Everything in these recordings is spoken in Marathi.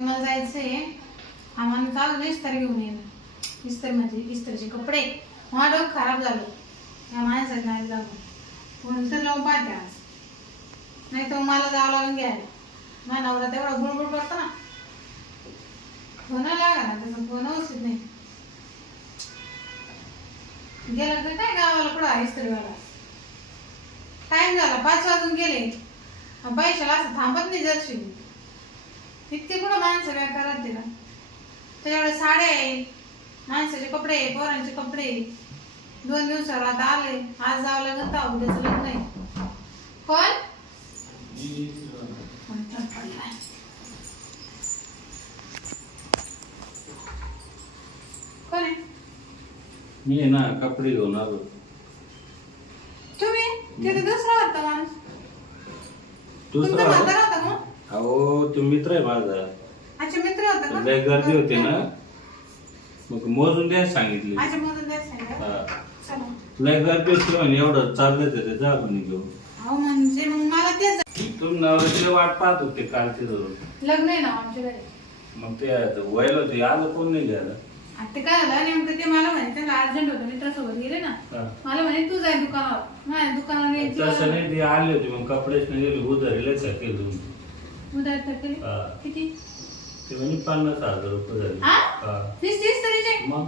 मला जायचंय. आम्हाला चालू इस्त्री घेऊन येईल. इस्त्री म्हणजे इस्त्रीचे कपडे. माझं डोकं खराब झालं या माणसाचं नाही जाऊ म्हणून तर लावून पाहते आज. नाही तर मला जावं लागून घ्यायला. माझा नवरा तेवढा बुळबुळ करतो ना. फोन लागा ना त्याचा फोन उचलत नाही. गेला तर काय गावाला कुठं आहे इस्त्रीवाला. टाइम झाला 5 वाजून गेले. पैशाला असं थांबत नाही जरशी. इतके कुठं माणसं काय करत तिला. त्याच्याकडे साड्या आहे, माणसाचे कपडे, पोरांचे कपडे. 2 दिवसावर आता आले. आज जावं लागत तर उद्याचं लग्न आहे. कोण कोण आहे? मी आहे ना कपडे घेऊन आलो. तुम्ही तिथे दुसरा होता माणूस. तुमचा दुसरा म्हातारा होता का? अहो तो मित्र आहे माझा. अच्छा मित्र होता का? लय गर्दी होती ना मग मोजून द्यायला सांगितली. अच्छा मोजून द्यायचं सांगितलं. हा. चला. लय गर्दी होती म्हणे एवढं चाललं तर जा म्हणे घेऊन. अहो म्हणजे मग मला तेच तुम्ही नवऱ्याची वाट पाहत होते कालचे धरून. लग्न आहे ना आमच्या घरी. मग ते व्हायला होते आलं कोण नाही घ्यायला. आता ते काय झालं नेमकं ते मला म्हणे त्यांना अर्जंट होतं मित्रासोबत गेले ना. हा. मला म्हणे तू जाय दुकानावर. माझ्या दुकानावर यायची तसं नाही ते आले होते मग कपडेच नाही गेले उधारीला सारखे घेऊन. उधार तर केली. हा. किती? ते म्हणजे 50,000 रुपये झाले. हा? हा. 30 तरीचे मग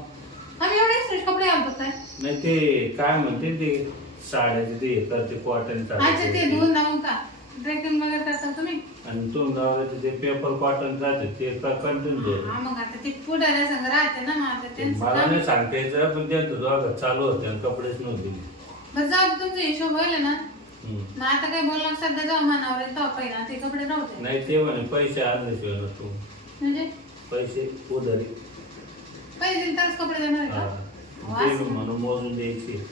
आम्ही एवढे एक्स्ट्रा कपडे घालतो काय? नाही ते काय म्हणते ते साड्याचे ते हे करते कॉटन अच्छा ते धुवून लावून का ड्रेसिंग वगैरे करता तुम्ही? आणि तो गावाचे ते पेपर कॉटन राहते ते कंटिन्यू दे. हा मग आता ते पुढाऱ्या संग राहते ना मग आता त्यांचं मला काम. नाही सांगता यायचं पण त्यांचं दोघं चालू होते आणि कपडेच नव्हते. बरं जाऊ दे, तुमचा हिशोब होईल ना. हम्म. मग आता काय बोलणार सध्या जाऊ मनावर येतो पहिला ते कपडे राहते नाही ते म्हणे पैसे आणल्याशिवाय नसतो. म्हणजे पैसे उधारी. पैसे दिले तरच कपडे देणार आहे हा. का? ते म्हणून मोजून द्यायचे.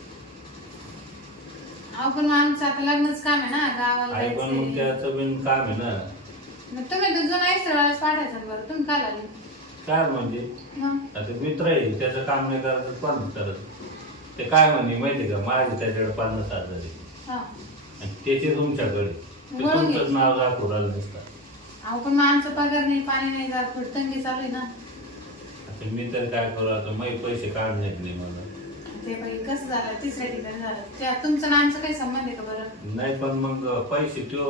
अहो पण मग आमचं आता लग्नच काम आहे ना गावाला आई पण मग जायचंय. त्याचं बिन काम आहे ना. मग तुम्ही दुजून एक्स्ट्रावालाच पाठायचं बरं तुम्ही काय लागले काय म्हणजे मग आता मित्र आहे त्याचं काम नाही करायचं पण करत. ते काय म्हणे माहिती का माझे त्याच्याकडे 50,000 आहे हा आणि त्याचे तुमच्याकडे ते वळून तुमचंच घ्यायचं. नाव दाखवू राहिलं नसतं. अहो पण मग आमचं पगार नाही पाणी नाही जात थोडी तंगी चालू आहे ना. आता मी तर काय करू आता माझे पैसे काढण्यात नाही मला. ते बाई कसं झालं तिसऱ्या ठिकाणी झालं त्या तुमचं आणि आमचं काही संबंध आहे का बरं? नाही पण मग पैसे तो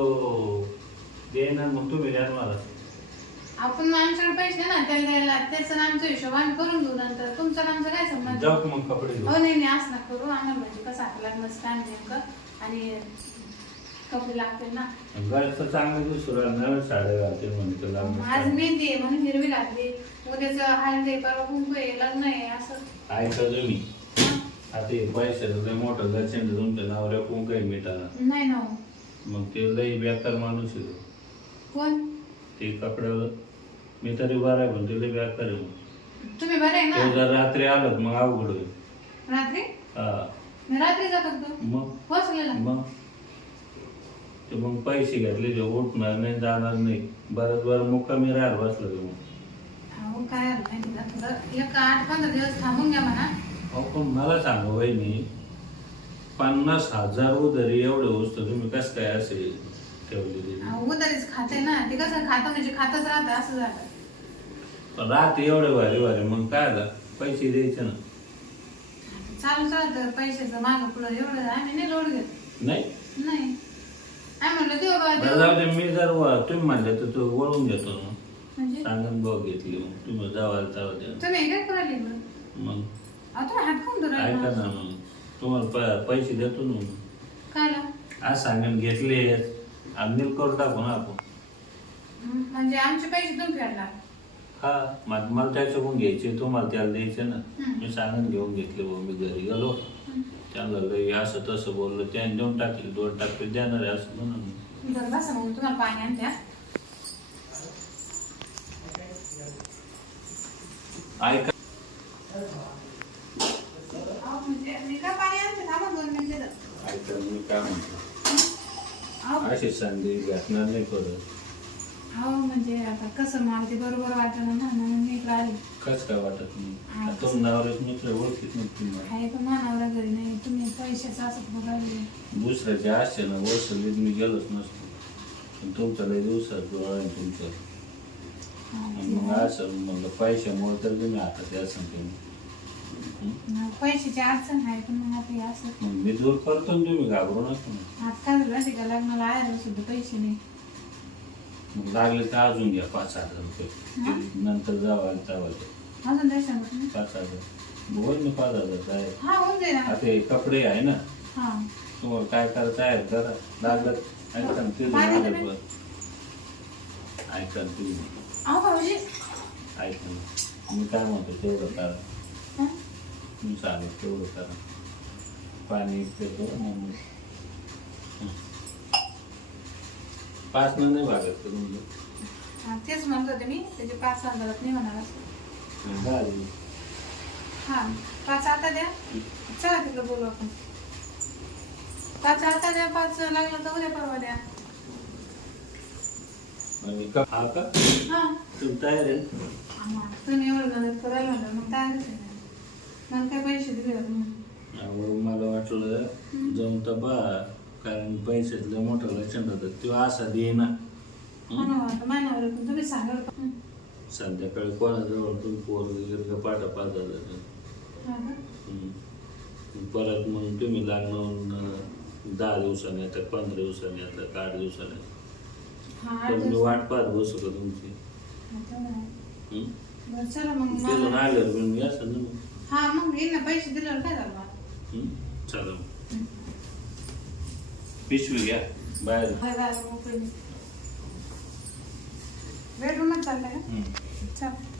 देणार मग तुम्ही द्या मला. आपण मग आमच्याकडे पैसे नाही ना त्याला द्यायला त्याचं आणि आमचा हिशोब आम्ही करून घेऊ नंतर तुमचं आणि आमचं काय संबंध? जाऊ का मग कपडे घेऊ. हो नाही नाही असं नका करू आम्हाला म्हणजे कसं आपलं लग्नच काय नेमकं आणि कपडे लागतील ना. गळचं चांगलं दिसू राहिलं नवीन साड्या घालते म्हणते आज मेहंदी आहे म्हणून हिरवी घातली उद्याच हळदी आहे परवा कुंकू आहे लग्न आहे असं. ऐका तुम्ही आता हे पैशाचं लय मोठं गचेंड तुमच्या नावावर कोण काही मिटाना. नाही ना हो. मग ते लई बेकार माणूस आहे तो. कोण? ते कपड्यावर मी तरी बरं आहे पण ते लई बेकार आहे मग. तुम्ही बरे आहे तो ना? जर रात्री आलं मग अवघड होईल. रात्री हा मी रात्री जातो का तू मग पोचलेला? मग ते मग पैसे घेतले ते उठणार नाही जाणार नाही बरंच बरं मुक्कामी राहायला बसलं ते मग. अहो काय आलं माहिती का थोडं एक 8-15 दिवस थांबून घ्या म्हणा. अहो पण मला सांगा वहिनी 50,000 उधारी एवढे वस्तू तुम्ही कसं काय असे ठेवलेली. अहो उधारीच खाते ना ते कसं खातं म्हणजे खातच राहतं असं झालं. पण राहते एवढे भारी भारी मग काय आलं पैसे द्यायचे ना. चालू चालतं पैशाचं मागं पुढं एवढं आम्ही नाही लोड घेत नाही नाही. आम्ही म्हणलं देऊ बरं बाबा जाऊ दे मी जर तुम्ही म्हणले तर तो वळून घेतो ना म्हणजे सांगून बघ घेतली मग तुम्ही जावायला जाऊ द्या तुम्ही काय करायला बरं? मग अहो तुम्ही हात कोण धरायला ऐका माझा? ना मग तुम्हाला पैसे देतो ना मग. कायला? आज सांगून घेतले आम्ही करून टाकू ना आपण. म्हणजे आमचे पैसे तुम्ही फेडणार? हा मला त्याच्याकडून घ्यायचे तुम्हाला त्याला द्यायचे ना. हम्म. मी सांगून घेऊन घेतले भाऊ मी घरी गेलो त्यांना लई असं तसं बोललं त्याने देऊन टाकले 2 टाकले देणार आहे असं म्हणून. बरं बसा मग तुम्हाला पाणी आणत्या. ऐका अहो म्हणजे मी काय पाणी आणते थांबा 2 मिनिटं. ऐका मी काय म्हणतो अहो अशी संधी भेटणार नाही परत. अहो म्हणजे आता कसं मला ते बरोबर वाटलं ना म्हणून मी इकडे आले. कस काय वाटत नाही तुम नावावर मित्र ओळखीत नाही तुम्हाला. आहे पण मानावरा घरी नाही तुम्ही पैशाचं असं बोलायले. दुसऱ्याचे असते ना वर्षालीत मी गेलोच नसतो पण तुमचा लय दिवसात डोळा आहे तुमचा. मग असं म्हणलं पैशामुळे तर तुम्ही आता त्या सांगते पैशाची अडचण आहे पण मग आता हे असं मग मी दूर करतो ना, तुम्ही घाबरू नका ना. आता काय झालं माहिती का लग्नाला आयला सुद्धा पैसे नाही. मग लागले तर अजून घ्या 5,000 रुपये. हा? ते नंतर जावा अजून द्यायचं ना 5,000 बोल मी 5,000 आहे. हा होऊन जाईल ना. आता हे कपडे आहे ना, हा तुम्हाला काय करायचं आहे करा. लागलं ऐका ना, ते माझ्या झालं कडे- बरं. ऐका ना तुम्ही, अहो भाऊजी ऐका ना. मी काय म्हणतो तेवढं करा. हा? तुम्ही चालेल तेवढं करा. पाणी देतो मग 5 नाही भागत का तुमचं? हा, तेच म्हणत होते मी त्याचे 5,000 नाही होणार असं. झाली. हा 5 आता द्या. चला तिकडं बोलू आपण. 5 आता द्या, 5 लागलं तर उद्या परवा द्या. आणि हा का हा तुम्ही तयार आहे? हा, तुम्ही एवढं मदत करायला म्हणलं मग तयारच आहे ना. मला काय पैसे दिले होते म्हणून. अहो, मला वाटलं जाऊन तर बा, कारण पैशातलं मोठं लक्षण होतं तो असा देईना. हो ना, आता महिन्यावर पण तुम्ही सांगा का? संध्याकाळी कोणाजवळ तुम्ही पोर वगैरे पाठा 5,000. हा का? परत मग तुम्ही लागणार 10 दिवसांनी येतात, 15 दिवसांनी येतात, 8 दिवसांनी. हा तर मी आठ वाट पाहत बसू का तुमची? दिवस. बरं चला मग तिथून मला. आल्यावर पण मी असं ना मग. हा मग येईल ना, पैसे दिल्यावर काय झालं मला? चला पिशवी घ्या बाहेर. काय झालं मोकळी बेडरूमच चाललंय का? हम्म. चल